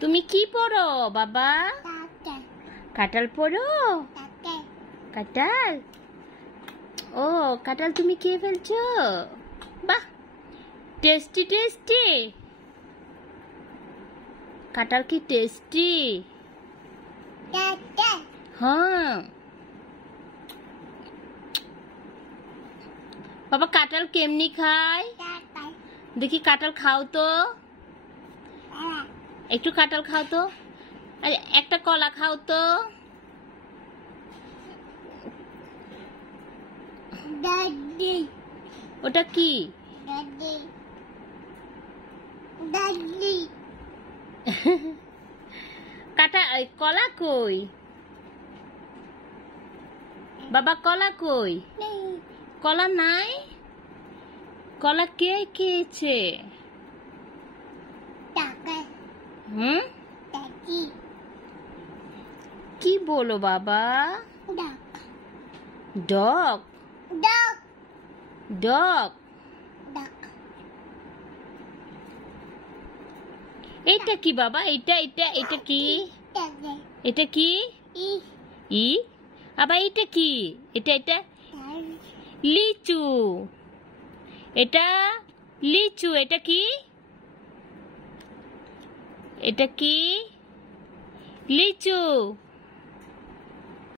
তুমি কি পড়ো বাবা? কাঁঠাল পড়ো? কাঁঠাল? ও কাঁঠাল তুমি খেয়ে ফেলছো? বাহ, টেস্টি টেস্টি। কাঁঠাল কি টেস্টি? হ্যাঁ বাবা, কাঁঠাল কেমনি খায় দেখি? কাঁঠাল খাও তো, একটু কাঁঠাল খাও তো, একটা কলা খাও তো। ওটা কি? কলা কই বাবা? কলা কই? কলা নাই? কলা কে খেয়েছে? কি বলো বাবা? ডগ? ডগ? এটা কি বাবা? এটা এটা এটা কি? এটা কি? ই? আবার এটা কি? এটা এটা লিচু। এটা লিচু। এটা কি? এটা কি? লিচু।